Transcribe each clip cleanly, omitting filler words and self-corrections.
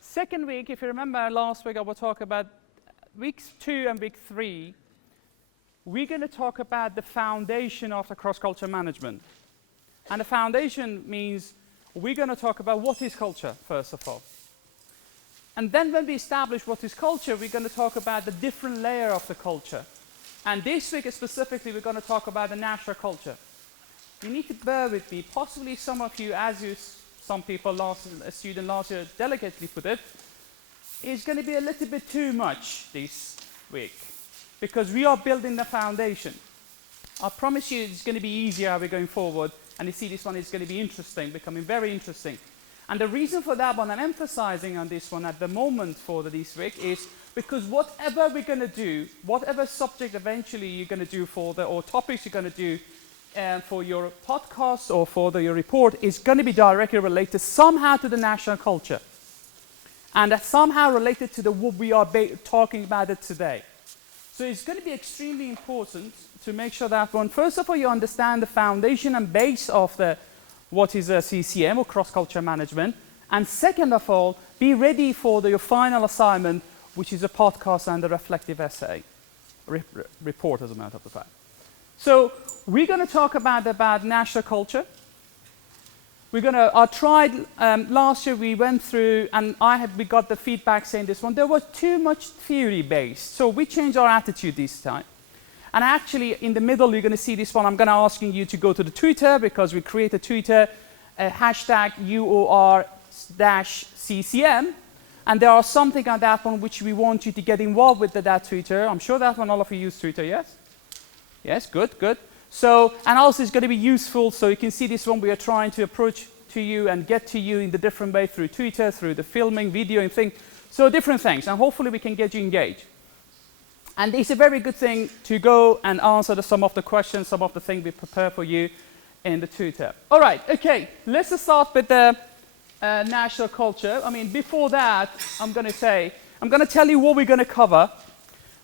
Second week, if you remember last week, I will talk about weeks 2 and week 3. We're going to talk about the foundation of the cross-culture management. And the foundation means we're going to talk about what is culture, first of all. And then when we establish what is culture, we're going to talk about the different layer of the culture. And this week specifically, we're going to talk about the national culture. You need to bear with me. Possibly some of you, as you, some people, a student last year delicately put it, it's going to be a little bit too much this week. Because we are building the foundation. I promise you it's going to be easier as we're going forward. And you see this one is going to be interesting, becoming very interesting. And the reason for that one, I'm emphasizing on this one at the moment for this week, is because whatever we're going to do, whatever subject eventually you're going to do for the, or topics you're going to do for your podcast or for your report, is going to be directly related somehow to the national culture. And that's somehow related to what we are talking about it today. So it's going to be extremely important to make sure that one, first of all, you understand the foundation and base of what is a CCM or cross-culture management. And second of all, be ready for your final assignment, which is a podcast and a reflective essay, report as a matter of fact. So we're going to talk about national culture. We're going to, I tried, last year we went through, and we got the feedback saying this one, there was too much theory based. So we changed our attitude this time. And actually, in the middle, you're going to see this one. I'm going to ask you to go to the Twitter, because we created Twitter, hashtag UOR-CCM. And there are something on that one which we want you to get involved with that Twitter. I'm sure that one, all of you use Twitter, yes? Yes, good, good. So, and also it's going to be useful, so you can see this one. We are trying to approach to you and get to you in the different way through Twitter, through the filming, video, and things. So different things, and hopefully we can get you engaged. And it's a very good thing to go and answer some of the questions, some of the things we prepare for you in the Twitter. All right, okay, let's start with the national culture. I mean, before that, I'm going to tell you what we're going to cover.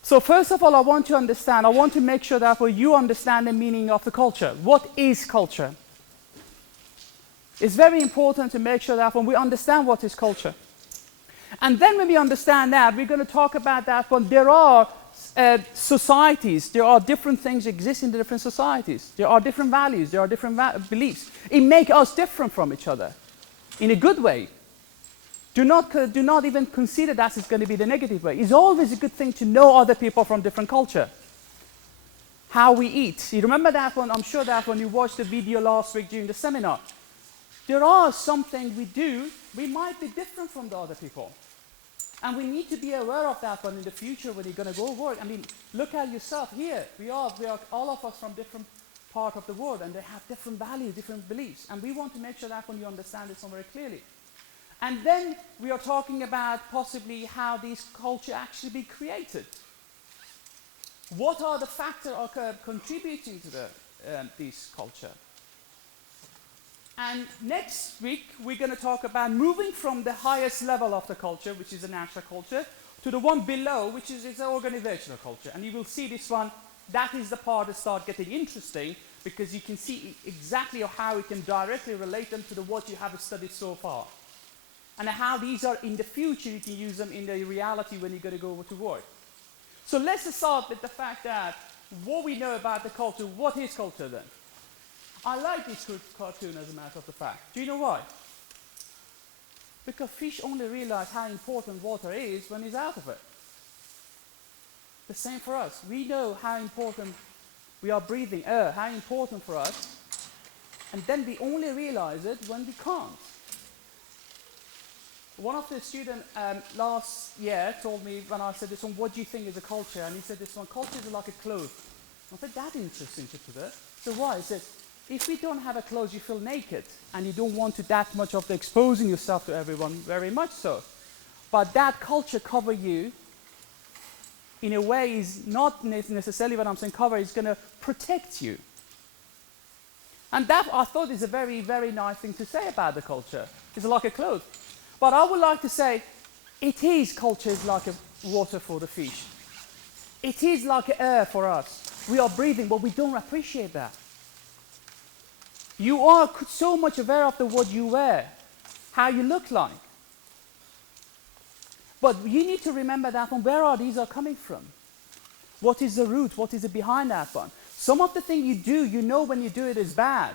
So first of all, I want to make sure that you understand the meaning of the culture. What is culture? It's very important to make sure that when we understand what is culture. And then when we understand that, we're going to talk about that when there are societies, there are different things exist in the different societies. There are different values, there are different beliefs. It makes us different from each other in a good way. Do not even consider that it's going to be the negative way. It's always a good thing to know other people from different culture. How we eat. You remember that one? I'm sure that when you watched the video last week during the seminar. There are something we do, we might be different from the other people. And we need to be aware of that one in the future when you're going to go work. I mean, look at yourself here. We are all of us from different parts of the world, and they have different values, different beliefs. And we want to make sure that when you understand this one very clearly. And then we are talking about possibly how these culture actually be created. What are the factors contributing to this culture? And next week, we're going to talk about moving from the highest level of the culture, which is the national culture, to the one below, which is the organizational culture. And you will see this one, that is the part that starts getting interesting, because you can see exactly how we can directly relate them to what you have studied so far. And how these are in the future, you can use them in the reality when you're going to go to work. So let's start with the fact that what we know about the culture. What is culture then? I like this cartoon as a matter of fact. Do you know why? Because fish only realize how important water is when it's out of it. The same for us. We know how important we are breathing air, how important for us, and then we only realize it when we can't. One of the students last year told me, when I said this one, what do you think is a culture? And he said this one, culture is like a cloth. I said, that's interesting to put it. So why? He said, if we don't have a clothes, you feel naked, and you don't want to that much of the exposing yourself to everyone, very much so. But that culture cover you, in a way, is not necessarily what I'm saying cover, is going to protect you. And that, I thought, is a very, very nice thing to say about the culture. It's like a cloth. But I would like to say, culture is like a water for the fish. It is like air for us. We are breathing, but we don't appreciate that. You are so much aware of what you wear, how you look like. But you need to remember that one, where are these are coming from? What is the root? What is it behind that one? Some of the things you do, you know when you do it is bad.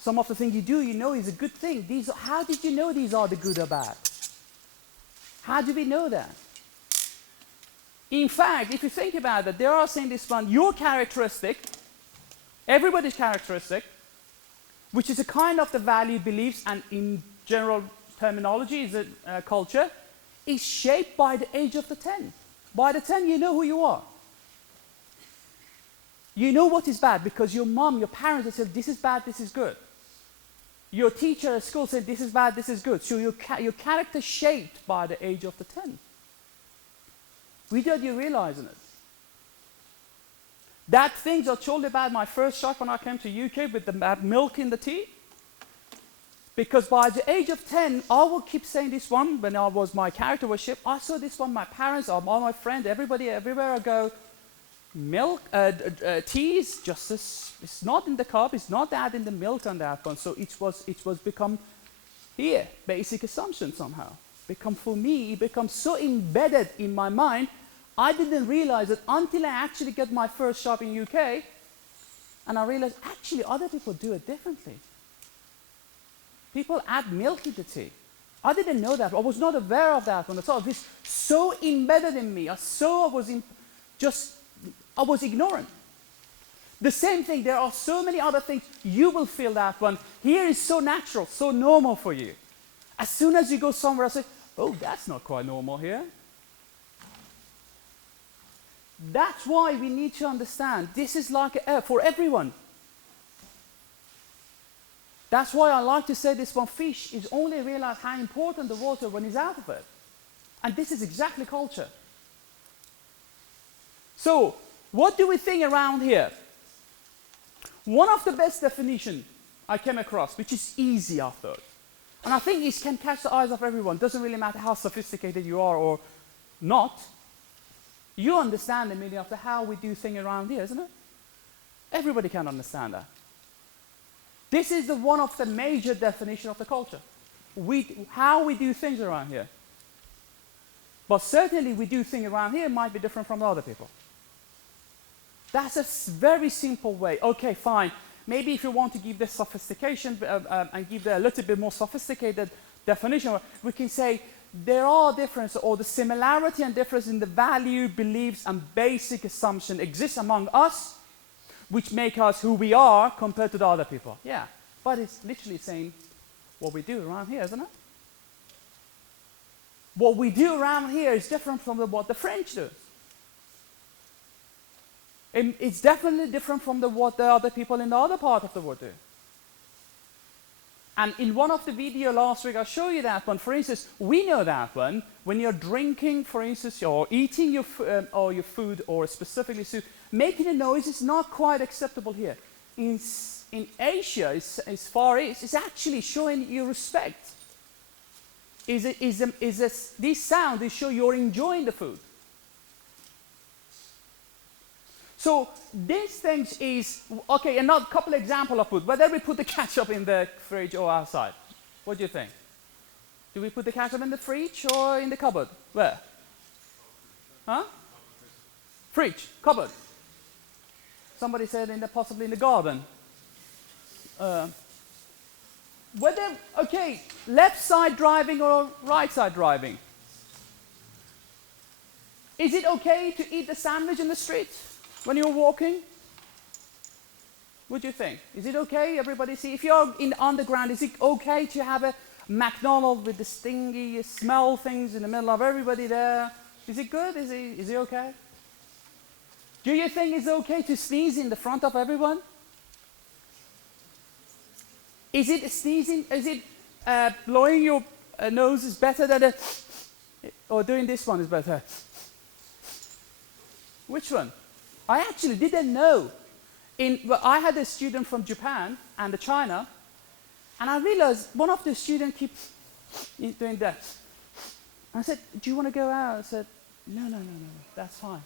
Some of the things you do, you know is a good thing. How did you know these are the good or bad? How do we know that? In fact, if you think about it, they are saying this one, your characteristic, everybody's characteristic, which is a kind of the value, beliefs, and in general terminology is a culture, is shaped by the age of the 10. By the 10, you know who you are. You know what is bad because your mom, your parents have said, this is bad, this is good. Your teacher at school said, this is bad, this is good. So your character shaped by the age of the 10. Without you realizing it. That things I told you about my first shock when I came to UK with the milk in the tea. Because by the age of 10, I would keep saying this one when my character was shaped. I saw this one, my parents, all my friends, everybody, everywhere I go. Milk, tea is just as, it's not in the cup, it's not that in the milk on that one. So it was become here, basic assumption somehow. For me, it becomes so embedded in my mind, I didn't realize it until I actually got my first job in UK, and I realized actually other people do it differently. People add milk into tea. I didn't know that. I was not aware of that when I saw it. It's so embedded in me. I was ignorant. The same thing, there are so many other things. You will feel that one. Here is so natural, so normal for you. As soon as you go somewhere else, say, oh, that's not quite normal here. That's why we need to understand this is like for everyone. That's why I like to say this one, fish is only realize how important the water when he's out of it. And this is exactly culture. So, what do we think around here? One of the best definitions I came across, which is easy I thought, and I think it can catch the eyes of everyone. Doesn't really matter how sophisticated you are or not. You understand the meaning of how we do things around here, isn't it? Everybody can understand that. This is one of the major definitions of the culture. How we do things around here. But certainly we do things around here might be different from other people. That's a very simple way. Okay, fine. Maybe if you want to give this sophistication and give a little bit more sophisticated definition, we can say there are differences, or the similarity and difference in the value, beliefs, and basic assumption exists among us, which make us who we are compared to the other people. Yeah, but it's literally saying what we do around here, isn't it? What we do around here is different from what the French do. It's definitely different from what the other people in the other part of the world do. And in one of the videos last week, I showed you that one. For instance, we know that one. When you're drinking, for instance, or eating your food, or specifically soup, making a noise is not quite acceptable here. In Asia, as far as it's actually showing you respect. These sounds, they show you're enjoying the food. So these things is, okay, another couple of examples I put. Whether we put the ketchup in the fridge or outside. What do you think? Do we put the ketchup in the fridge or in the cupboard? Where? Huh? Fridge, cupboard. Somebody said possibly in the garden. Okay, left side driving or right side driving? Is it okay to eat the sandwich in the street? When you're walking, what do you think? Is it okay? Everybody see, if you're on the ground, is it okay to have a McDonald's with the stingy smell things in the middle of everybody there? Is it good? Is it okay? Do you think it's okay to sneeze in the front of everyone? Is it sneezing? Is it blowing your nose is better than or doing this one is better? Which one? I actually didn't know. I had a student from Japan and China, and I realized one of the students keeps doing that. I said, do you want to go out? I said, no, that's fine.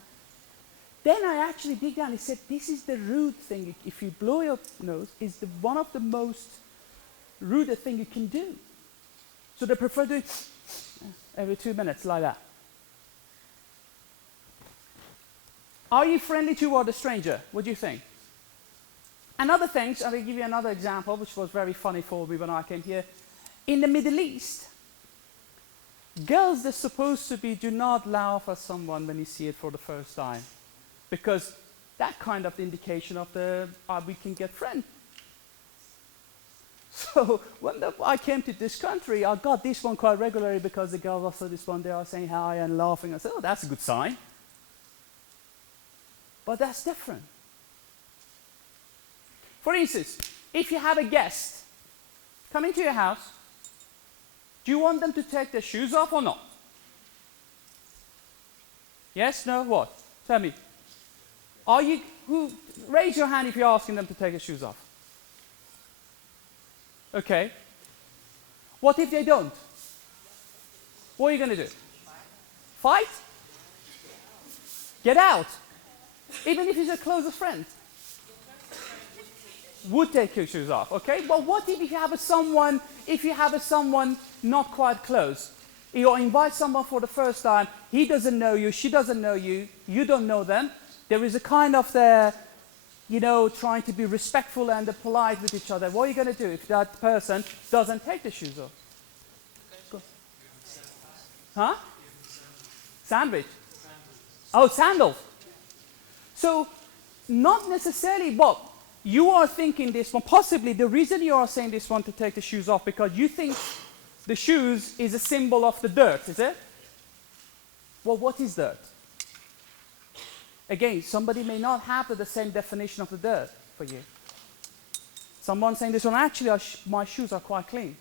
Then I actually dig down. He said, this is the rude thing. If you blow your nose, is one of the most rude thing you can do. So they prefer doing every 2 minutes like that. Are you friendly toward a stranger? What do you think? And other things, I will give you another example, which was very funny for me when I came here. In the Middle East, girls, they're supposed to be, do not laugh at someone when you see it for the first time. Because that kind of indication of the, we can get friends. So when I came to this country, I got this one quite regularly because the girls also this one, they are saying hi and laughing. I said, oh, that's a good sign. But that's different. For instance, if you have a guest come into your house, do you want them to take their shoes off or not? Yes, no, what? Tell me. Raise your hand if you're asking them to take their shoes off. Okay. What if they don't? What are you going to do? Fight? Get out. Even if he's your closest friend. Would take your shoes off, okay? But what if you have someone not quite close? You invite someone for the first time, he doesn't know you, she doesn't know you, you don't know them. There is a kind of trying to be respectful and polite with each other. What are you going to do if that person doesn't take the shoes off? Huh? Sandwich? Oh, sandals. So, not necessarily, but you are thinking this one, possibly the reason you are saying this one to take the shoes off because you think the shoes is a symbol of the dirt, is it? Well, what is dirt? Again, somebody may not have the same definition of the dirt for you. Someone saying this one, actually my shoes are quite clean.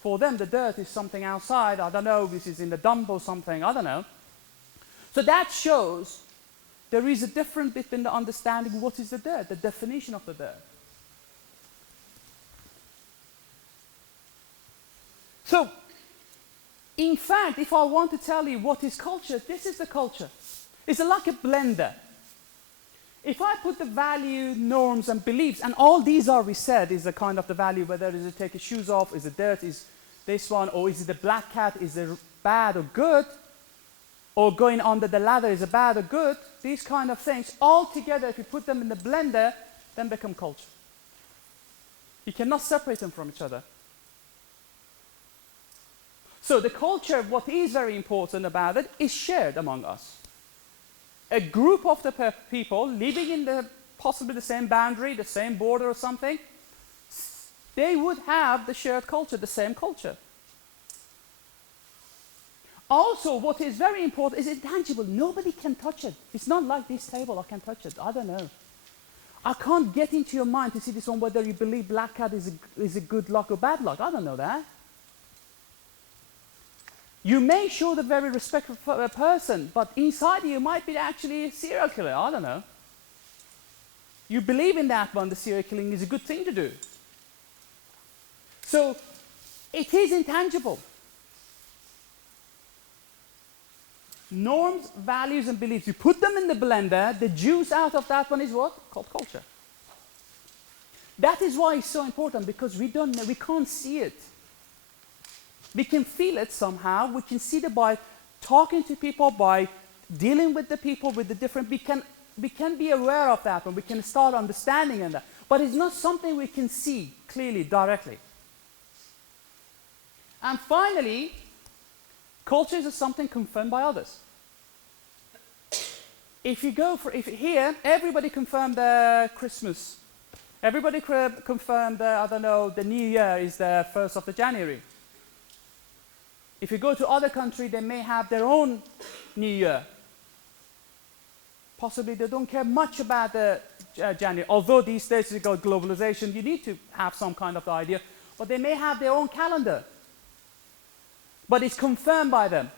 For them, the dirt is something outside, I don't know, this is in the dump or something, I don't know. So that shows there is a difference between the understanding what is the dirt, the definition of the dirt. So, in fact, if I want to tell you what is culture, this is the culture. It's like a blender. If I put the value, norms, and beliefs, and all these are we said is a kind of the value, whether it is to take your shoes off, is it dirt, is this one, or is it the black cat, is it bad or good, or going under the ladder is it bad or good, these kind of things, all together, if you put them in the blender, then become culture. You cannot separate them from each other. So the culture, what is very important about it, is shared among us. A group of the people living in possibly the same boundary, the same border or something, they would have the shared culture, the same culture. Also, what is very important is intangible. Nobody can touch it. It's not like this table, I can touch it. I don't know. I can't get into your mind to see this one, whether you believe black cat is a good luck or bad luck. I don't know that. You may show the very respectful person, but inside you might be actually a serial killer. I don't know. You believe in that one, the serial killing is a good thing to do. So, it is intangible. Norms, values, and beliefs. You put them in the blender, the juice out of that one is what? Called culture. That is why it's so important, because we can't see it. We can feel it somehow. We can see it by talking to people, by dealing with the people, with the different. We can be aware of that, and we can start understanding that. But it's not something we can see clearly, directly. And finally, culture is something confirmed by others. If here, everybody confirmed Christmas. Everybody confirmed, the New Year is the 1st of January. If you go to other countries, they may have their own New Year. Possibly they don't care much about the January. Although these days we've got globalization, you need to have some kind of idea. But they may have their own calendar. But it's confirmed by them.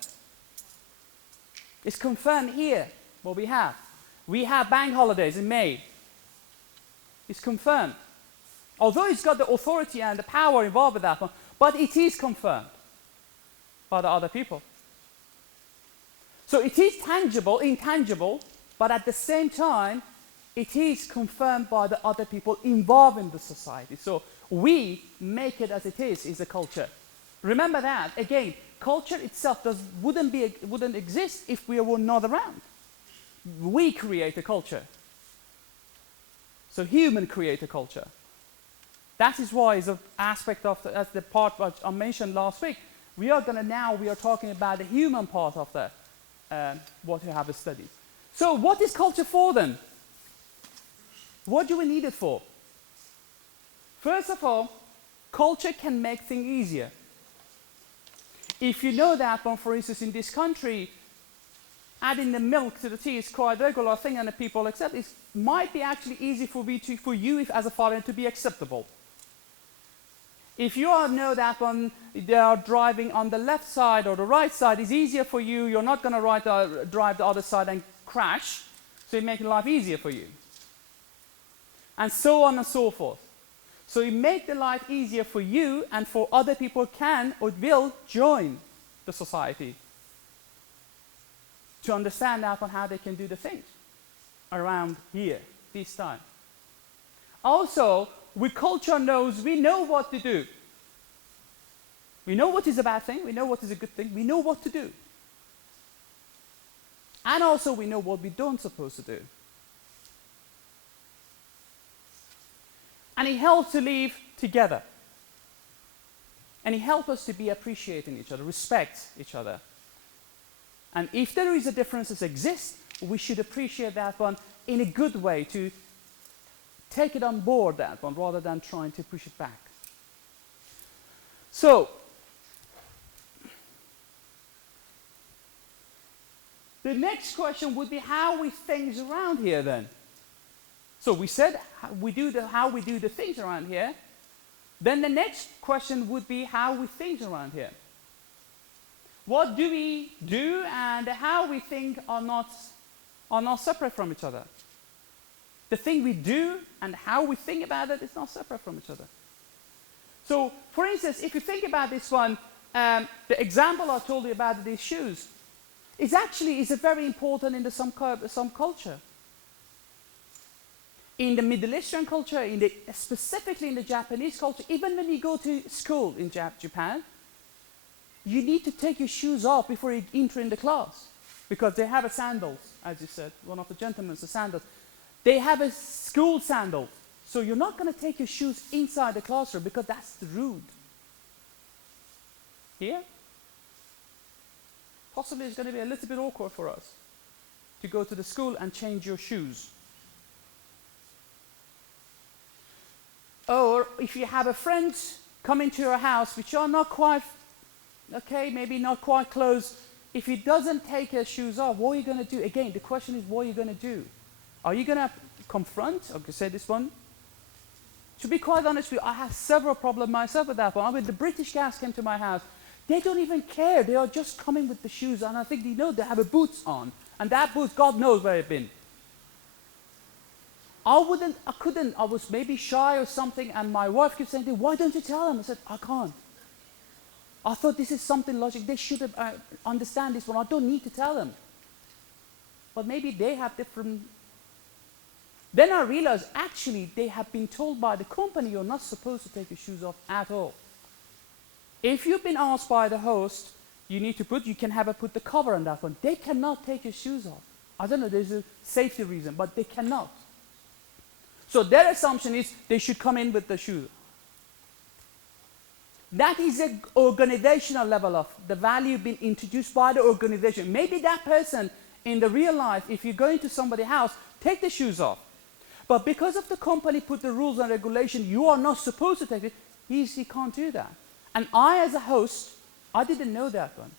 It's confirmed here, what we have. We have bank holidays in May. It's confirmed. Although it's got the authority and the power involved with that one, but it is confirmed by the other people. So it is tangible, intangible, but at the same time, it is confirmed by the other people involved in the society. So we make it as it is a culture. Remember that. Again, culture itself wouldn't exist if we were not around. We create a culture. So humans create a culture. That is why, as an aspect of as the part which I mentioned last week, we are talking about the human part of the what we have studied. So what is culture for then? What do we need it for? First of all, culture can make things easier. If you know that one, for instance, in this country, adding the milk to the tea is quite a regular thing and the people accept it, might be actually easy for you as a foreigner to be acceptable. If you all know that when they are driving on the left side or the right side, it's easier for you, you're not going to drive the other side and crash, so you're making life easier for you. And so on and so forth. So you make the life easier for you, and for other people can or will join the society to understand that on how they can do the things around here, this time. Also, with culture knows, we know what to do. We know what is a bad thing, we know what is a good thing, we know what to do. And also we know what we don't supposed to do. And it helps to live together. And it helps us to be appreciating each other, respect each other. And if there is a differences exist, we should appreciate that one in a good way, to take it on board, that one, rather than trying to push it back. So, the next question would be how we things around here then. So we said how we do the things around here. Then the next question would be how we think around here. What do we do and how we think are not separate from each other. The thing we do and how we think about it is not separate from each other. So, for instance, if you think about this one, the example I told you about these shoes is actually very important in some culture. In the Middle Eastern culture, specifically in the Japanese culture, even when you go to school in Japan, you need to take your shoes off before you enter in the class, because they have a sandals, as you said, one of the gentlemen, the sandals. They have a school sandal, so you're not going to take your shoes inside the classroom because that's rude. Here, possibly it's going to be a little bit awkward for us to go to the school and change your shoes. Or if you have a friend coming to your house which are not quite, okay, maybe not quite close, if he doesn't take his shoes off, what are you going to do? Again, the question is, what are you going to do? Are you going to confront, or say this one? To be quite honest with you, I have several problems myself with that one. When the British guys came to my house, they don't even care. They are just coming with the shoes on. I think they know they have a boots on. And that boots, God knows where it's been. I was maybe shy or something, and my wife kept saying, why don't you tell them? I said, I can't. I thought this is something logic. They should understand this one. I don't need to tell them. But maybe they have different... Then I realized, actually, they have been told by the company you're not supposed to take your shoes off at all. If you've been asked by the host, you can put the cover on that one. They cannot take your shoes off. I don't know, there's a safety reason, but they cannot. So their assumption is they should come in with the shoes. That is an organizational level of the value being introduced by the organization. Maybe that person in the real life, if you're going to somebody's house, take the shoes off. But because of the company put the rules and regulation, you are not supposed to take it, he can't do that. And I, as a host, I didn't know that one.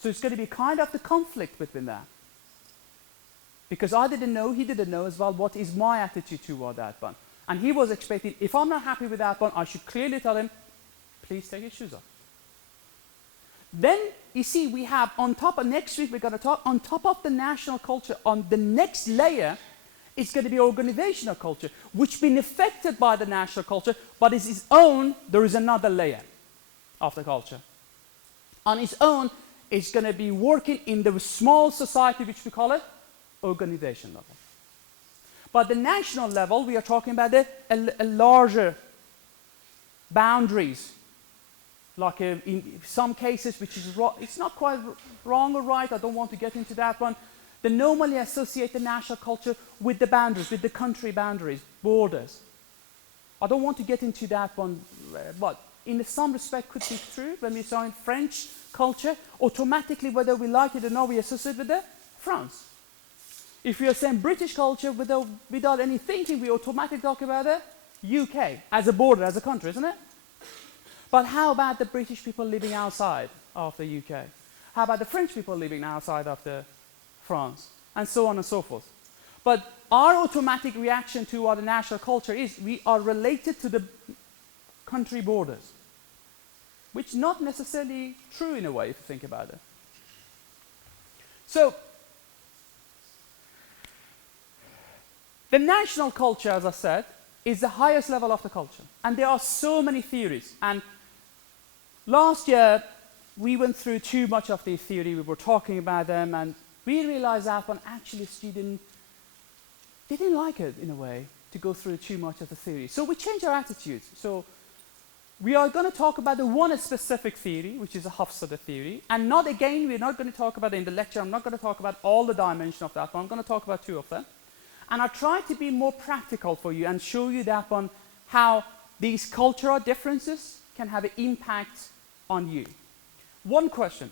So it's going to be kind of the conflict between that. Because I didn't know, he didn't know as well what is my attitude toward that one. And he was expecting, if I'm not happy with that one, I should clearly tell him, please take your shoes off. Then, you see, we have on top of, next week we're going to talk, on top of the national culture, on the next layer, it's going to be organizational culture, which been affected by the national culture, but is its own, there is another layer of the culture. On its own, it's going to be working in the small society, which we call it organization level. But the national level, we are talking about a larger boundaries, like in some cases, which is it's not quite wrong or right, I don't want to get into that one. They normally associate the national culture with the boundaries, with the country boundaries, borders. I don't want to get into that one, but in some respect could be true. When we saw in French culture, automatically, whether we like it or not, we associate with the France. If we are saying British culture, without any thinking, we automatically talk about the UK as a border, as a country, isn't it? But how about the British people living outside of the UK? How about the French people living outside of France? And so on and so forth. But our automatic reaction to what the national culture is, we are related to the country borders, which is not necessarily true in a way if you think about it. So, the national culture, as I said, is the highest level of the culture. And there are so many theories. And last year, we went through too much of the theory. We were talking about them, and we realized that one actually students didn't like it, in a way, to go through too much of the theory. So we changed our attitudes. So we are going to talk about the one specific theory, which is a Hofstadter theory. And not again, we're not going to talk about it in the lecture. I'm not going to talk about all the dimensions of that one. I'm going to talk about two of them. And I'll try to be more practical for you and show you that one, how these cultural differences can have an impact on you. One question.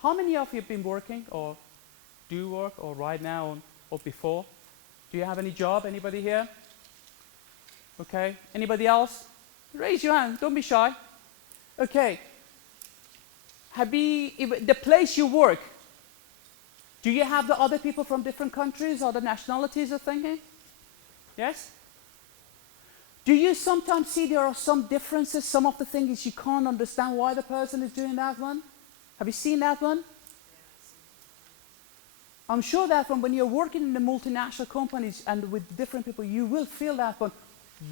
How many of you have been working or do work or right now or before? Do you have any job? Anybody here? Okay. Anybody else? Raise your hand. Don't be shy. Okay. The place you work, do you have the other people from different countries or the nationalities of thinking? Yes? Do you sometimes see there are some differences, some of the things you can't understand why the person is doing that one? Have you seen that one? I'm sure that when you're working in the multinational companies and with different people, you will feel that one.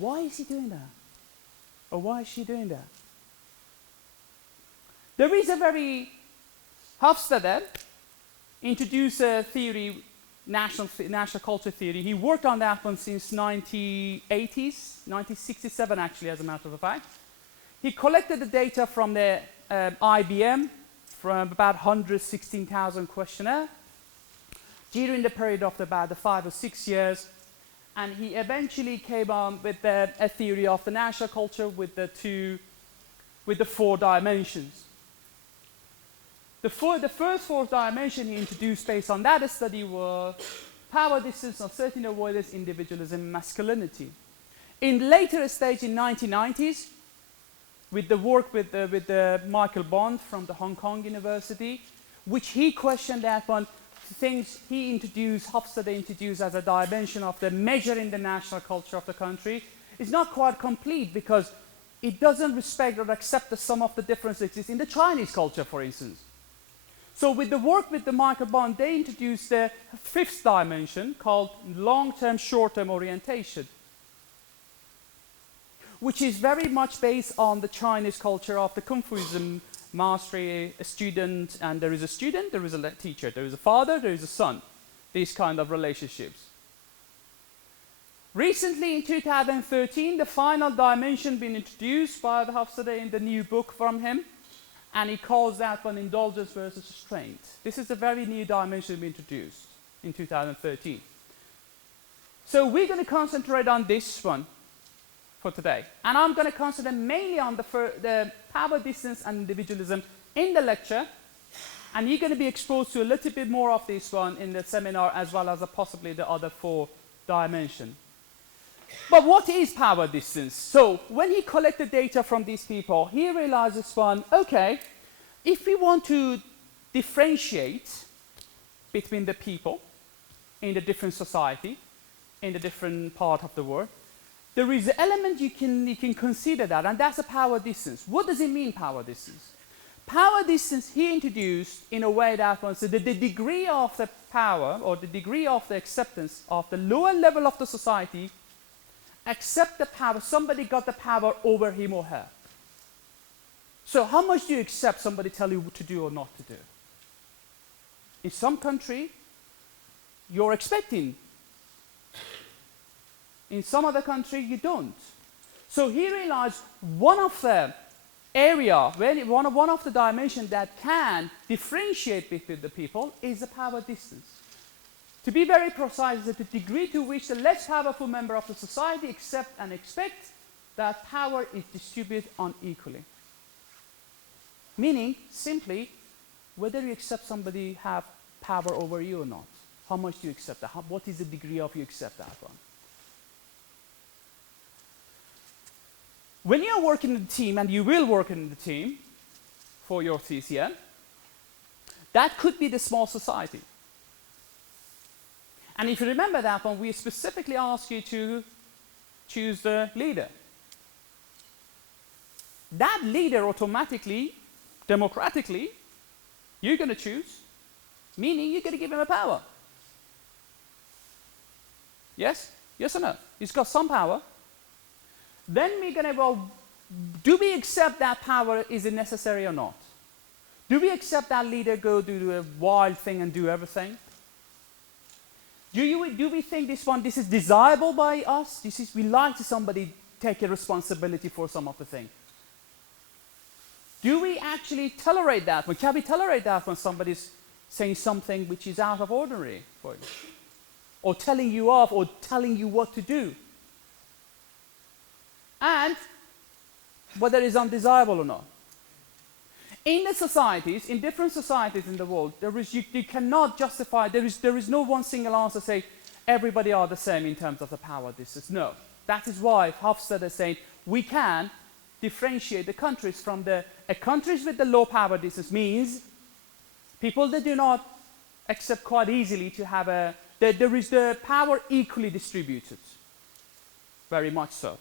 Why is he doing that? Or why is she doing that? There is a very Hofstadter introduced a theory, national culture theory. He worked on that one since 1980s, 1967 actually, as a matter of fact. He collected the data from the IBM, from about 116,000 questionnaire during the period of about 5 or 6 years, and he eventually came on with a theory of the national culture with the 4 dimensions. The first 4 dimension he introduced based on that study were power, distance, uncertainty, avoidance, individualism, masculinity. In later stage in 1990s, with the work with Michael Bond from the Hong Kong University, which he questioned that one, things he introduced, Hofstadter introduced as a dimension of the measuring the national culture of the country, is not quite complete because it doesn't respect or accept that some of the differences exist in the Chinese culture, for instance. So with the work with the Michael Bond, they introduced the 5th dimension called long-term, short-term orientation, which is very much based on the Chinese culture of the Confucianism, mastery, a student, and there is a student, there is a teacher, there is a father, there is a son, these kind of relationships. Recently, in 2013, the final dimension been introduced by the Hofstadter in the new book from him, and he calls that one indulgence versus restraint. This is a very new dimension we introduced in 2013. So we're going to concentrate on this one for today. And I'm going to concentrate mainly on the power, distance, and individualism in the lecture. And you're going to be exposed to a little bit more of this one in the seminar, as well as possibly the other 4 dimensions. But what is power distance? So when he collected data from these people, he realizes one, okay, if we want to differentiate between the people in the different society, in the different part of the world, there is an element you can consider that, and that's a power distance. What does it mean, power distance? Power distance he introduced in a way that was the degree of the power or the degree of the acceptance of the lower level of the society accept the power, somebody got the power over him or her. So how much do you accept somebody tell you what to do or not to do? In some country, you're expecting. In some other country, you don't. So he realized one of the area, one of the dimensions that can differentiate between the people is the power distance. To be very precise, the degree to which the less powerful member of the society accept and expect that power is distributed unequally. Meaning, simply, whether you accept somebody have power over you or not. How much do you accept that? What is the degree of you accept that one? When you're working in a team, and you will work in the team for your TCM, that could be the small society. And if you remember that one, we specifically ask you to choose the leader. That leader automatically, democratically, you're going to choose, meaning you're going to give him a power. Yes? Yes or no? He's got some power. Then we're going to, well, do we accept that power? Is it necessary or not? Do we accept that leader go do a wild thing and do everything? Do we think this is desirable by us? We like to somebody take a responsibility for some of the thing. Do we actually tolerate that? Can we tolerate that when somebody's saying something which is out of ordinary for you? Or telling you off, or telling you what to do? And whether it's undesirable or not. In the societies, in different societies in the world, you cannot justify, there is no one single answer say everybody are the same in terms of the power distance. No. That is why Hofstede is saying we can differentiate the countries from countries with the low power distance means people that do not accept quite easily to have there is the power equally distributed. Very much so.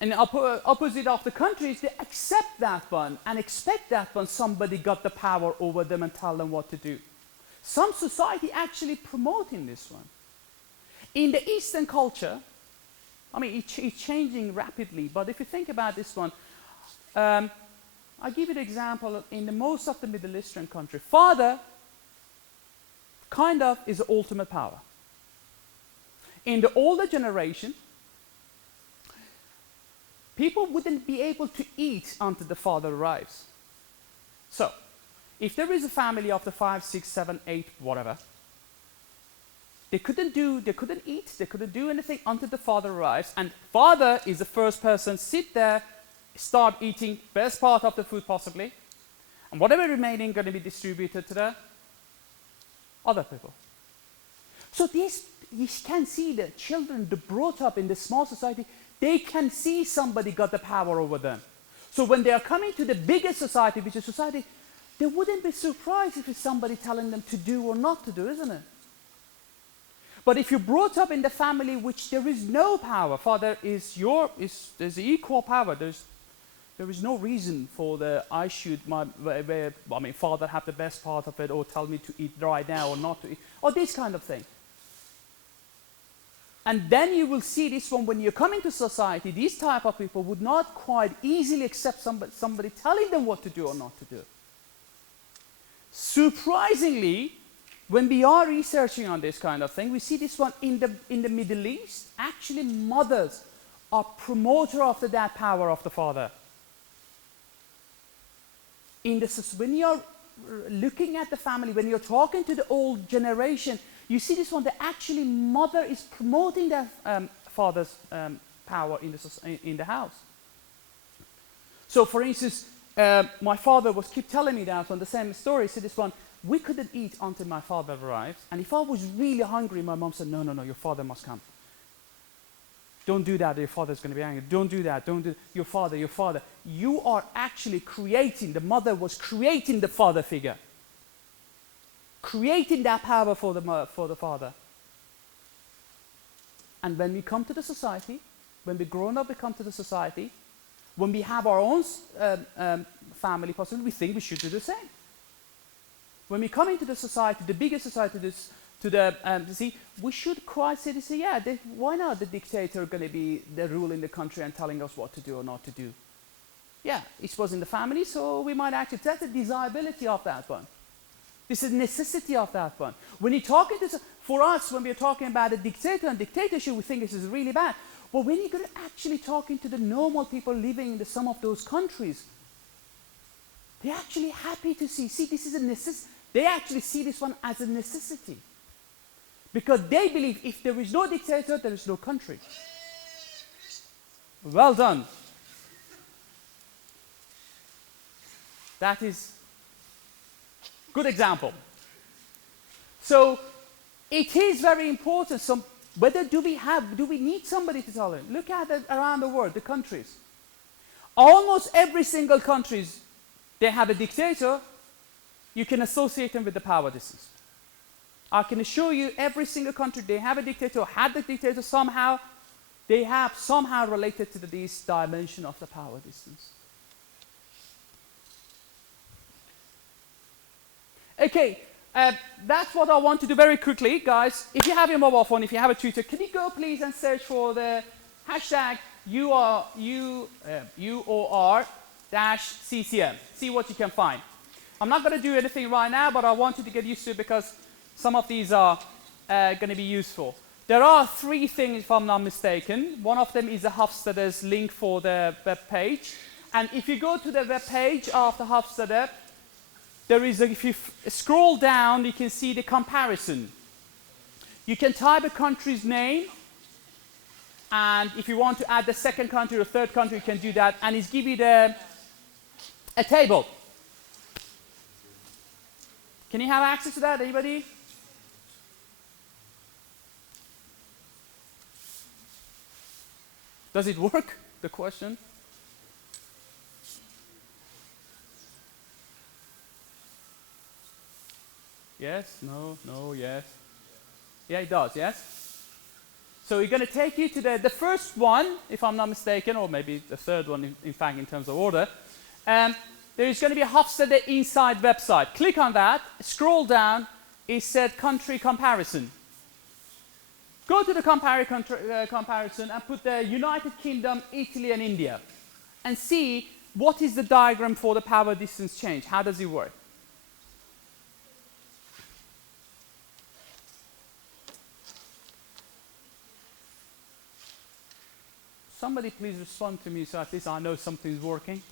And the opposite of the countries, they accept that one and expect that one somebody got the power over them and tell them what to do. Some society actually promoting this one. In the Eastern culture, I mean, it's changing rapidly, but if you think about this one, I'll give you an example. In most of the Middle Eastern country, father kind of is the ultimate power. In the older generation, people wouldn't be able to eat until the father arrives. So, if there is a family of the 5, 6, 7, 8, whatever, they couldn't eat, they couldn't do anything until the father arrives, and father is the first person, sit there, start eating best part of the food possibly, and whatever remaining going to be distributed to the other people. So you can see the children brought up in the small society, they can see somebody got the power over them. So when they are coming to the bigger society, which is society, they wouldn't be surprised if it's somebody telling them to do or not to do, isn't it? But if you're brought up in the family which there is no power, father there's equal power, there is no reason for father have the best part of it, or tell me to eat right now or not to eat, or this kind of thing. And then you will see this one when you're coming to society, these type of people would not quite easily accept somebody telling them what to do or not to do. Surprisingly, when we are researching on this kind of thing, we see this one in the Middle East. Actually, mothers are promoter of that power of the father. When you're looking at the family, when you're talking to the old generation, you see this one, that actually mother is promoting their father's power in the house. So for instance, my father keep telling me that on the same story. So this one, we couldn't eat until my father arrives. And if I was really hungry, my mom said, no, your father must come. Don't do that, your father's going to be angry. Don't do that, your father. You are actually creating, the mother was creating the father figure. Creating that power for the father. And when we come to the society, when we grown up, we come to the society, when we have our own family, possibly, we think we should do the same. When we come into the society, the bigger society, we should quite say, why not the dictator going to be the rule in the country and telling us what to do or not to do? Yeah, it was in the family, so we might actually, that's the desirability of that one. This is necessity of that one. When you're talking to, for us, when we're talking about a dictator and dictatorship, we think this is really bad. But when you're going to actually talking to the normal people living in some of those countries, they're actually happy to see this is a necessity. They actually see this one as a necessity. Because they believe if there is no dictator, there is no country. Well done. That is a good example. So it is very important. Whether do we need somebody to tell it? Look at it around the world, the countries. Almost every single country, they have a dictator. You can associate them with the power distance. I can assure you every single country, they have a dictator, had the dictator somehow, they have somehow related to this dimension of the power distance. Okay, that's what I want to do very quickly, guys. If you have your mobile phone, if you have a Twitter, can you go please and search for the hashtag UOR-CCM. See what you can find. I'm not going to do anything right now, but I want you to get used to it because some of these are going to be useful. There are 3 things, if I'm not mistaken. One of them is the Hofstede's link for the web page. And if you go to the web page of the Hofstede, there is if you scroll down, you can see the comparison. You can type a country's name, and if you want to add the second country or third country, you can do that, and it's give you a table. Can you have access to that, anybody? Does it work? The question. Yes, no, yes. Yeah, it does, yes? So we're going to take you to the first one, if I'm not mistaken, or maybe the third one, in fact, in terms of order. There is going to be a Hofstede Inside website. Click on that, scroll down, it said country comparison. Go to the comparison and put the United Kingdom, Italy, and India, and see what is the diagram for the power distance change. How does it work? Somebody please respond to me so at least I know something's working.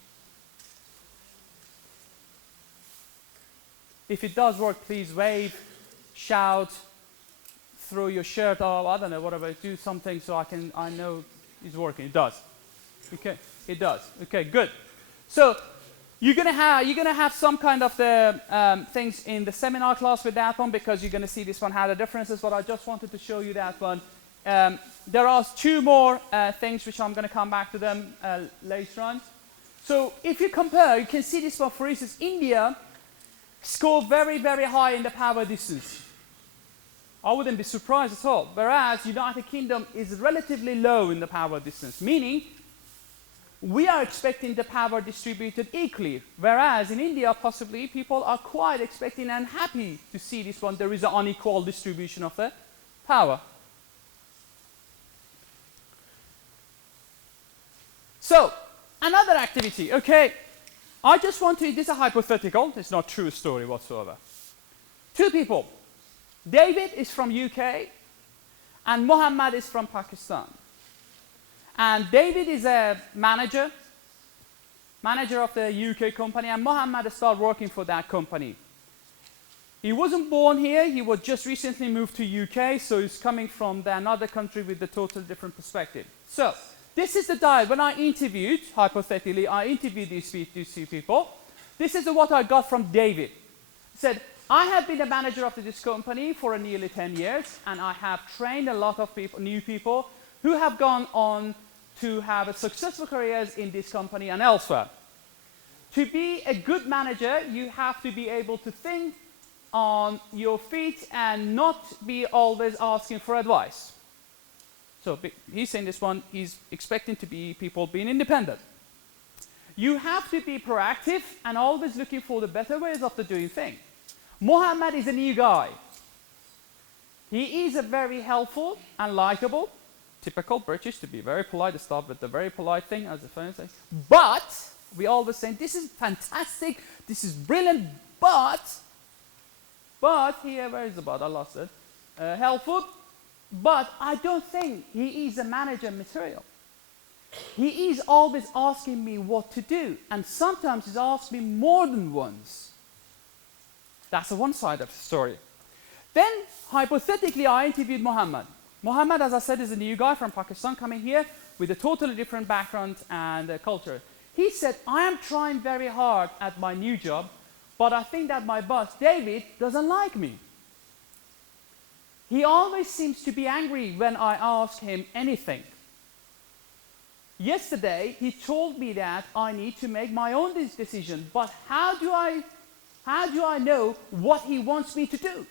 If it does work, please wave, shout, throw your shirt off, I don't know, whatever, do something so I know it's working. It does. Okay, it does. Okay, good. So you're gonna have some kind of the things in the seminar class with that one, because you're gonna see this one, how the differences, but I just wanted to show you that one. There are 2 more things which I'm going to come back to them later on. So if you compare, you can see this one, for instance, India scored very, very high in the power distance. I wouldn't be surprised at all. Whereas United Kingdom is relatively low in the power distance, meaning we are expecting the power distributed equally. Whereas in India, possibly, people are quite expecting and happy to see this one. There is an unequal distribution of the power. So, another activity, okay. I just want to, this is a hypothetical, it's not a true story whatsoever. 2 people. David is from UK and Mohammed is from Pakistan. And David is a manager of the UK company, and Mohammed started working for that company. He wasn't born here, he was just recently moved to UK, so he's coming from another country with a totally different perspective. So, this is the diet. When I interviewed, hypothetically, I interviewed these 2 people. This is what I got from David. He said, I have been a manager of this company for nearly 10 years, and I have trained a lot of people, new people who have gone on to have successful careers in this company and elsewhere. To be a good manager, you have to be able to think on your feet and not be always asking for advice. So he's saying this one, he's expecting to be people being independent. You have to be proactive and always looking for the better ways of doing things. Mohammed is a new guy. He is a very helpful and likable, typical British to be very polite, to start with the very polite thing as the phone says. But we always say, this is fantastic, this is brilliant, but here, where is the but? I lost it. Helpful, But I don't think he is a manager material. He is always asking me what to do, and sometimes he's asked me more than once. That's the one side of the story. Then, hypothetically, I interviewed Mohammed. Mohammed, as I said, is a new guy from Pakistan coming here with a totally different background and culture. He said, I am trying very hard at my new job, but I think that my boss, David, doesn't like me. He always seems to be angry when I ask him anything. Yesterday, he told me that I need to make my own decision, but how do I know what he wants me to do?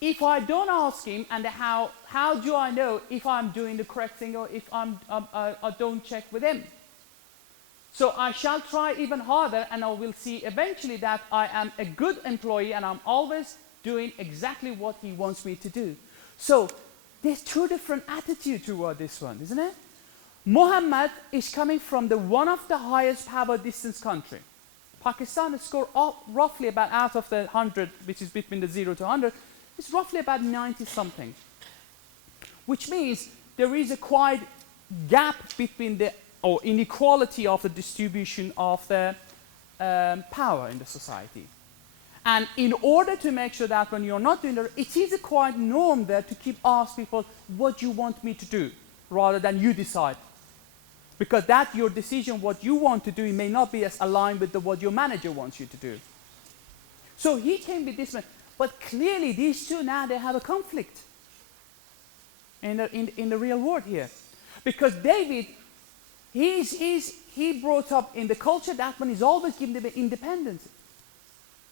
If I don't ask him, and how do I know if I'm doing the correct thing or if I don't check with him? So I shall try even harder, and I will see eventually that I am a good employee and I'm always doing exactly what he wants me to do. So there's two different attitudes toward this one, isn't it? Mohammed is coming from one of the highest power distance country. Pakistan scored roughly about out of the 100, which is between the 0 to 100, it's roughly about 90 something. Which means there is a quite gap between or inequality of the distribution of the power in the society. And in order to make sure that when you're not doing it is a quite norm there to keep asking people what you want me to do, rather than you decide. Because that your decision, what you want to do, may not be as aligned with what your manager wants you to do. So he came with this one. But clearly these two now, they have a conflict in the real world here. Because David, he brought up in the culture that one is always given them independence.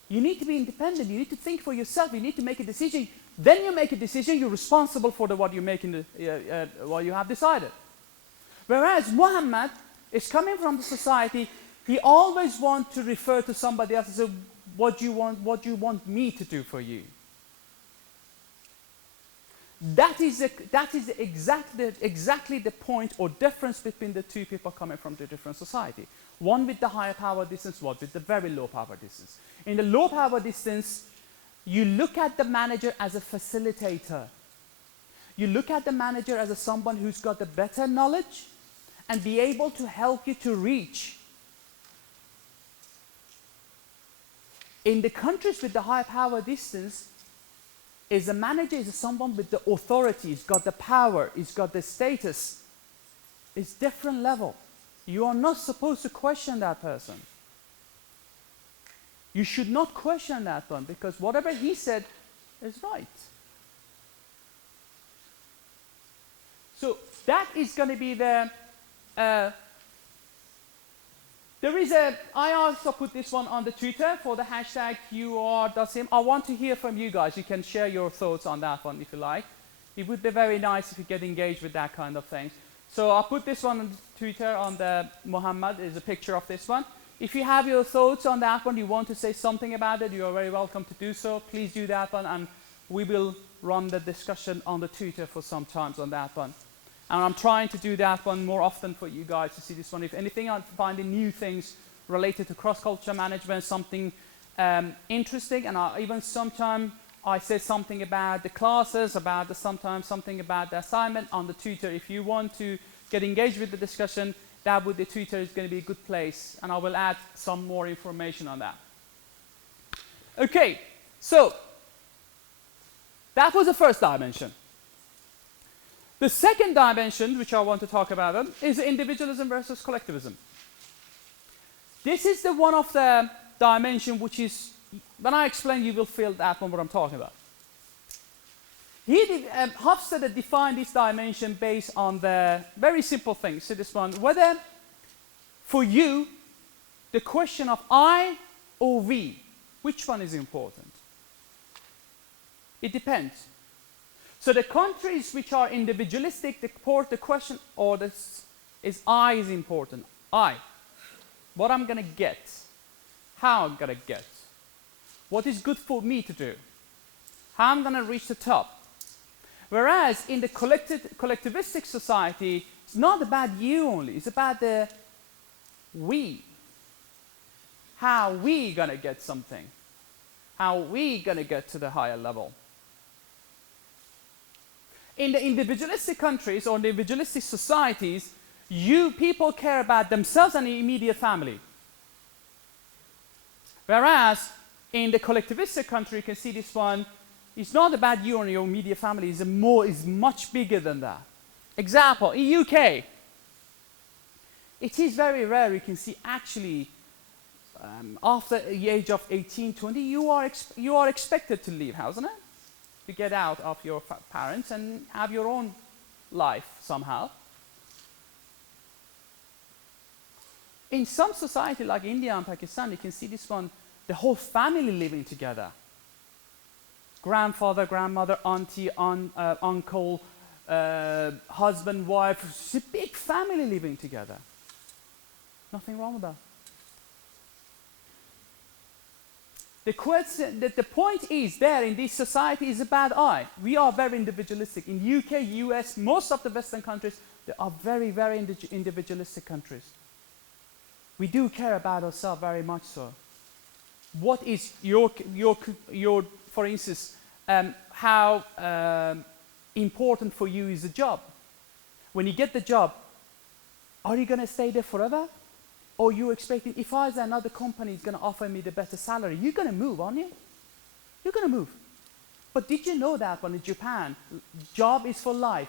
You need to be independent. You need to think for yourself. You need to make a decision. Then you make a decision. You're responsible for what you make what you have decided. Whereas Muhammad is coming from the society. He always wants to refer to somebody else and say, what do you want me to do for you? That is exactly the point or difference between the two people coming from the different society. One with the higher power distance, one with the very low power distance. In the low power distance, you look at the manager as a facilitator. You look at the manager as someone who's got the better knowledge and be able to help you to reach. In the countries with the high power distance, a manager is someone with the authority, he's got the power, he's got the status. It's different level. You are not supposed to question that person. You should not question that one, because whatever he said is right. So that is going to be the I also put this one on the Twitter for the hashtag #URDosim. I want to hear from you guys. You can share your thoughts on that one if you like. It would be very nice if you get engaged with that kind of thing. So I'll put this one on Twitter on the Muhammad. There's a picture of this one. If you have your thoughts on that one, you want to say something about it, you are very welcome to do so. Please do that one, and we will run the discussion on the Twitter for some times on that one. And I'm trying to do that one more often for you guys to see this one. If anything, I'm finding new things related to cross-culture management, something interesting, and even sometimes I say something about the classes, sometimes something about the assignment on the Twitter. If you want to get engaged with the discussion, the Twitter is going to be a good place, and I will add some more information on that. Okay, so that was the first dimension. The second dimension, which I want to talk about, is individualism versus collectivism. This is the one of the dimension which is, when I explain, you will feel that one what I'm talking about. Hofstede defined this dimension based on the very simple thing. So this one, whether for you, the question of I or we, which one is important? It depends. So the countries which are individualistic, the question or this is I is important. I. What I'm going to get. How I'm going to get. What is good for me to do. How I'm going to reach the top. Whereas in the collectivistic society, it's not about you only. It's about the we. How we going to get something. How we going to get to the higher level. in the individualistic countries or individualistic societies, people care about themselves and the immediate family. Whereas in the collectivistic country, you can see this one, it's not about you and your immediate family, it's much bigger than that. Example, in UK, it is very rare you can see actually after the age of 18, 20, you are expected to leave house, isn't it? To get out of your parents and have your own life somehow. In some society like India and Pakistan, you can see this one, the whole family living together. Grandfather, grandmother, auntie, uncle, husband, wife. It's a big family living together. Nothing wrong with that. The point is there in this society is a bad eye. We are very individualistic. In UK, US, most of the Western countries, they are very, very individualistic countries. We do care about ourselves very much so. What is your for instance, how important for you is the job? When you get the job, are you going to stay there forever? Or you expecting, if I say another company is going to offer me the better salary, you're going to move, aren't you? You're going to move. But did you know that when in Japan, job is for life?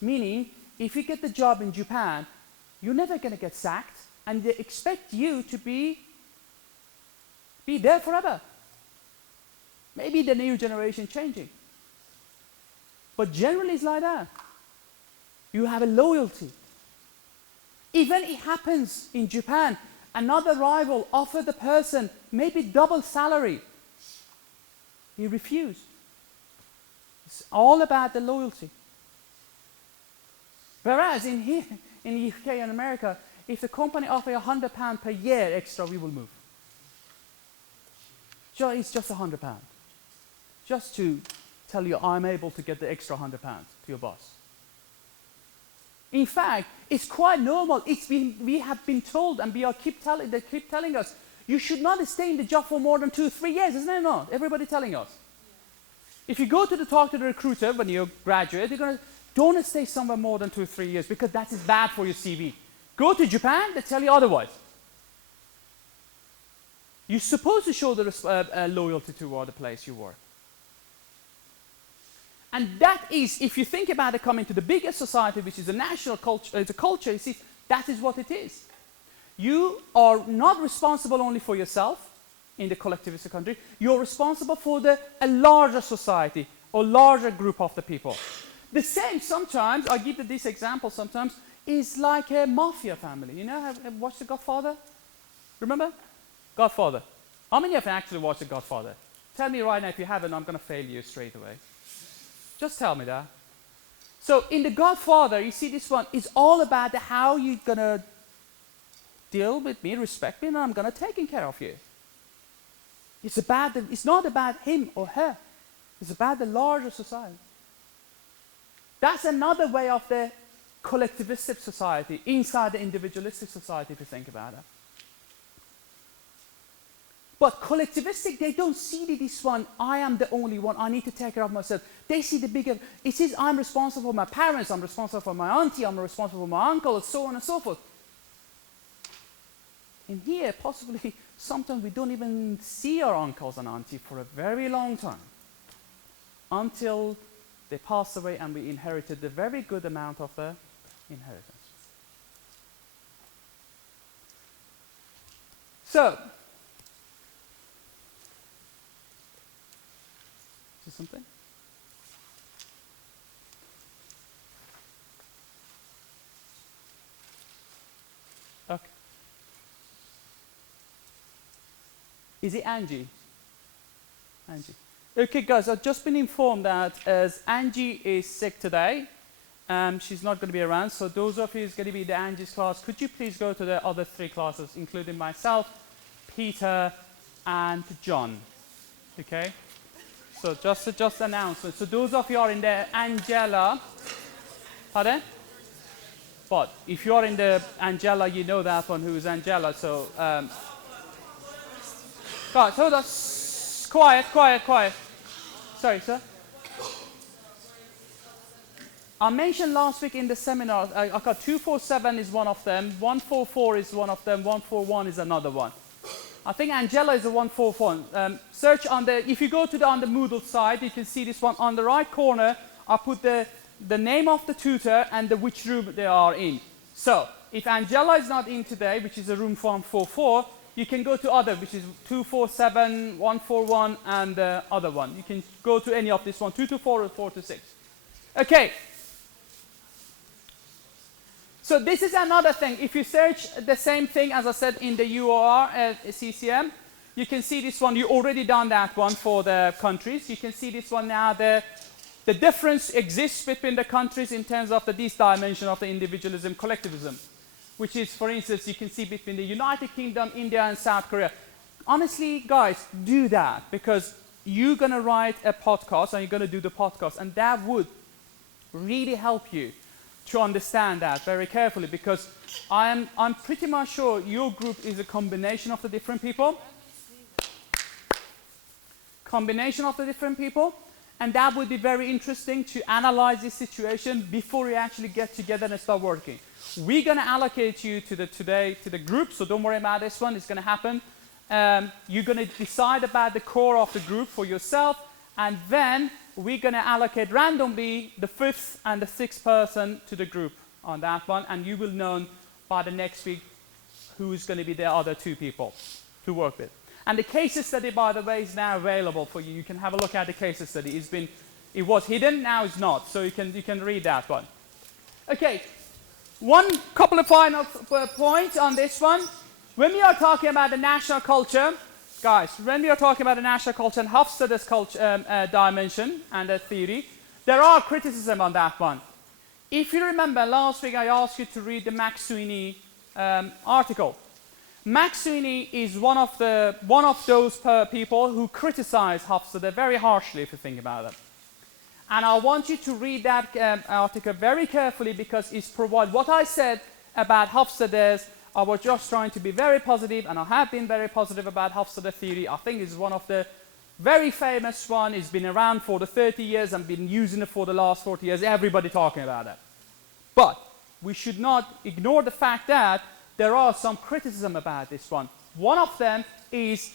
Meaning, if you get the job in Japan, you're never going to get sacked, and they expect you to be there forever. Maybe the new generation changing. But generally it's like that. You have a loyalty. Even it happens in Japan, another rival offered the person maybe double salary. He refused. It's all about the loyalty. Whereas in here, in the UK and America, if the company offers £100 per year extra, we will move. It's just £100. Just to tell you I'm able to get the extra £100 to your boss. In fact, it's quite normal. We have been told, and they keep telling us, you should not stay in the job for more than 2-3 years, isn't it not? Everybody telling us. Yeah. If you go to talk to the recruiter when you graduate, they're going to, don't stay somewhere more than 2-3 years because that is bad for your CV. Go to Japan, they tell you otherwise. You're supposed to show the loyalty toward the place you work. And that is, if you think about it, coming to the biggest society, which is a national culture, it's a culture, you see, that is what it is. You are not responsible only for yourself in the collectivist country, you're responsible for a larger society or larger group of the people. The same sometimes, I give this example sometimes, is like a mafia family. You know, have watched The Godfather? Remember? Godfather. How many of you actually watched The Godfather? Tell me right now if you haven't, I'm going to fail you straight away. Just tell me that. So in The Godfather, you see this one, it's all about how you're going to deal with me, respect me, and I'm going to take care of you. It's not about him or her. It's about the larger society. That's another way of the collectivistic society, inside the individualistic society, if you think about it. But collectivistic, they don't see this one, I am the only one, I need to take care of myself. They see the bigger, it says I'm responsible for my parents, I'm responsible for my auntie, I'm responsible for my uncle, and so on and so forth. In here, possibly, sometimes we don't even see our uncles and auntie for a very long time. Until they pass away and we inherited a very good amount of the inheritance. So, is there something? Okay. Is it Angie? Angie. Okay, guys, I've just been informed that as Angie is sick today, she's not going to be around. So those of you who's going to be in the Angie's class, could you please go to the other 3 classes, including myself, Peter, and John? Okay. So just announcement. So those of you are in the Angela, pardon? But if you are in the Angela, you know that one who is Angela. So, right, so that's quiet. Sorry, sir. I mentioned last week in the seminar, I got 247 is one of them, 144 is one of them, 141 is another one. I think Angela is the 141. Search on the, if you go to on the Moodle side, you can see this one on the right corner. I put the name of the tutor and which room they are in. So, if Angela is not in today, which is a room 144, you can go to other, which is 247, 141, and the other one. You can go to any of this one, 224 or 426. Okay. So this is another thing. If you search the same thing, as I said, in the UOR CCM, you can see this one. You already done that one for the countries. You can see this one now. The difference exists between the countries in terms of this dimension of the individualism, collectivism, which is, for instance, you can see between the United Kingdom, India, and South Korea. Honestly, guys, do that, because you're going to write a podcast and you're going to do the podcast, and that would really help you to understand that very carefully, because I'm pretty much sure your group is a combination of the different people. And that would be very interesting to analyze this situation before you actually get together and start working. We're going to allocate you to the group, so don't worry about this one, it's going to happen. You're going to decide about the core of the group for yourself, and then we're going to allocate randomly the 5th and the 6th person to the group on that one, and you will know by the next week who's going to be the other 2 people to work with. And the case study, by the way, is now available for you. You can have a look at the case study. It was hidden, now it's not, so you can read that one. Okay, couple of final points on this one. When we are talking about the national culture, guys, when we are talking about the national culture and Hofstede's culture dimension and the theory, there are criticism on that one. If you remember, last week I asked you to read the Max Sweeney article. Max Sweeney is one of those people who criticize Hofstede very harshly, if you think about it. And I want you to read that article very carefully, because it's provide what I said about Hofstede's. I was just trying to be very positive, and I have been very positive about Hofstede theory. I think it's one of the very famous one. It's been around for the 30 years and been using it for the last 40 years. Everybody talking about it. But we should not ignore the fact that there are some criticism about this one. One of them is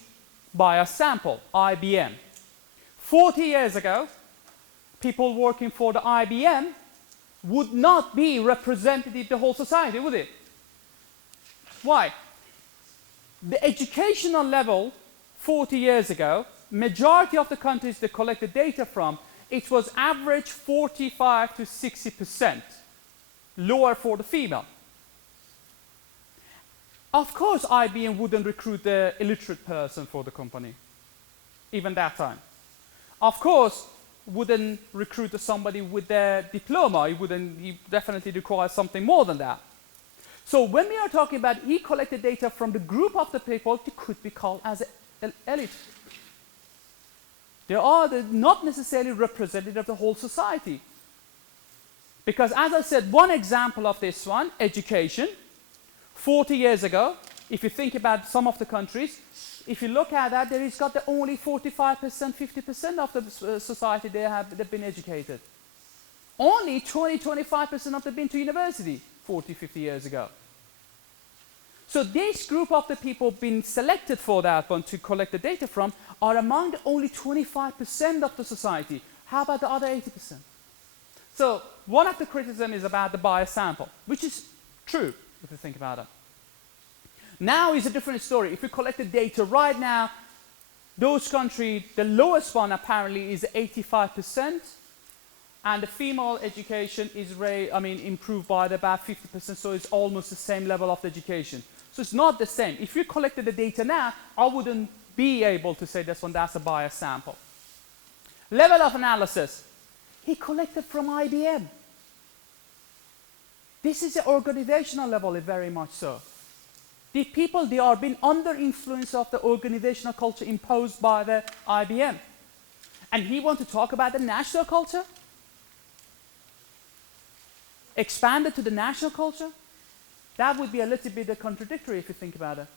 bias sample, IBM. 40 years ago, people working for the IBM would not be representative of the whole society, would it? Why? The educational level 40 years ago, majority of the countries they collected data from, it was average 45 to 60%, lower for the female. Of course, IBM wouldn't recruit the illiterate person for the company, even that time. Of course, wouldn't recruit somebody with their diploma. He definitely requires something more than that. So when we are talking about he collected data from the group of the people, it could be called as an elite. They are not necessarily representative of the whole society. Because as I said, one example of this one, education, 40 years ago, if you think about some of the countries, if you look at that, there is got only 45%, 50% of the society they've been educated. Only 20-25% of them have been to university 40, 50 years ago. So this group of the people being selected for that one to collect the data from are among the only 25% of the society. How about the other 80%? So one of the criticisms is about the bias sample, which is true if you think about it. Now is a different story. If you collect the data right now, those countries, the lowest one apparently is 85%, and the female education is improved by about 50%, so it's almost the same level of education. So it's not the same. If you collected the data now, I wouldn't be able to say that's a bias sample. Level of analysis. He collected from IBM. This is the organizational level, very much so. The people, they are being under influence of the organizational culture imposed by the IBM. And he wants to talk about the national culture? Expand it to the national culture? That would be a little bit contradictory if you think about it.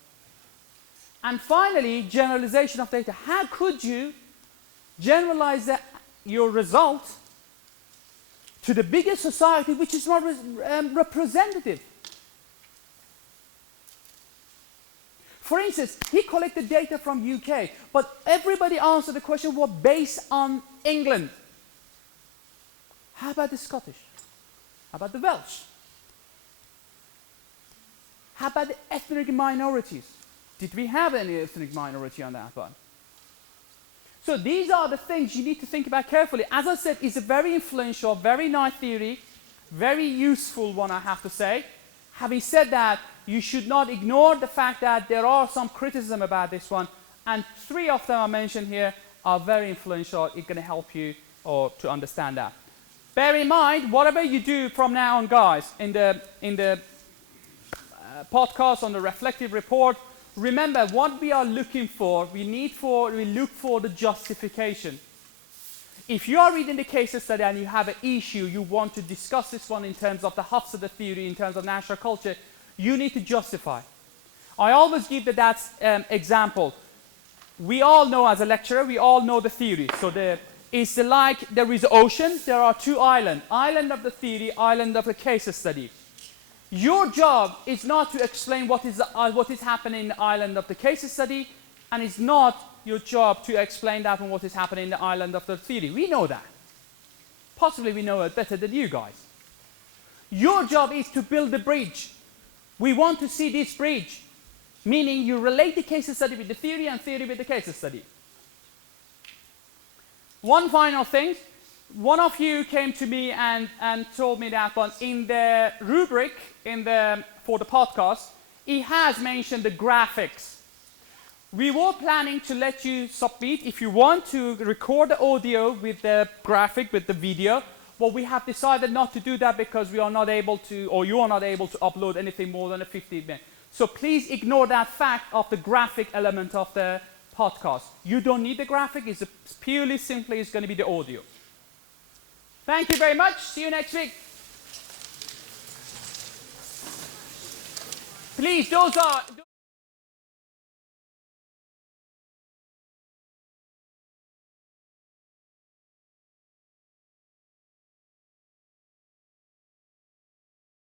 And finally, generalization of data. How could you generalize your result to the bigger society which is not representative. For instance, he collected data from UK, but everybody answered the question was based on England. How about the Scottish? How about the Welsh? How about the ethnic minorities? Did we have any ethnic minority on that one? So these are the things you need to think about carefully. As I said, it's a very influential, very nice theory, very useful one, I have to say. Having said that, you should not ignore the fact that there are some criticism about this one, and 3 of them I mentioned here are very influential. It's going to help you to understand that. Bear in mind, whatever you do from now on, guys, in the podcast on the reflective report, remember what we are looking for. We look for the justification. If you are reading the case study and you have an issue, you want to discuss this one in terms of the Hofstadter theory, in terms of national culture, you need to justify. I always give that example. We all know, as a lecturer, we all know the theory. So it's like there is ocean, there are 2 islands. Island of the theory, island of the case study. Your job is not to explain what is happening in the island of the case study, and it's not your job to explain that on what is happening in the island of the theory. We know that. Possibly we know it better than you guys. Your job is to build the bridge. We want to see this bridge, meaning you relate the case study with the theory and theory with the case study. One final thing. One of you came to me and told me that one in the rubric for the podcast, he has mentioned the graphics. We were planning to let you submit if you want to record the audio with the graphic, with the video, but we have decided not to do that because we are not able to, or you are not able to upload anything more than a 15 minute. So please ignore that fact of the graphic element of the podcast. You don't need the graphic, it's purely simply it's going to be the audio. Thank you very much. See you next week. Please, those are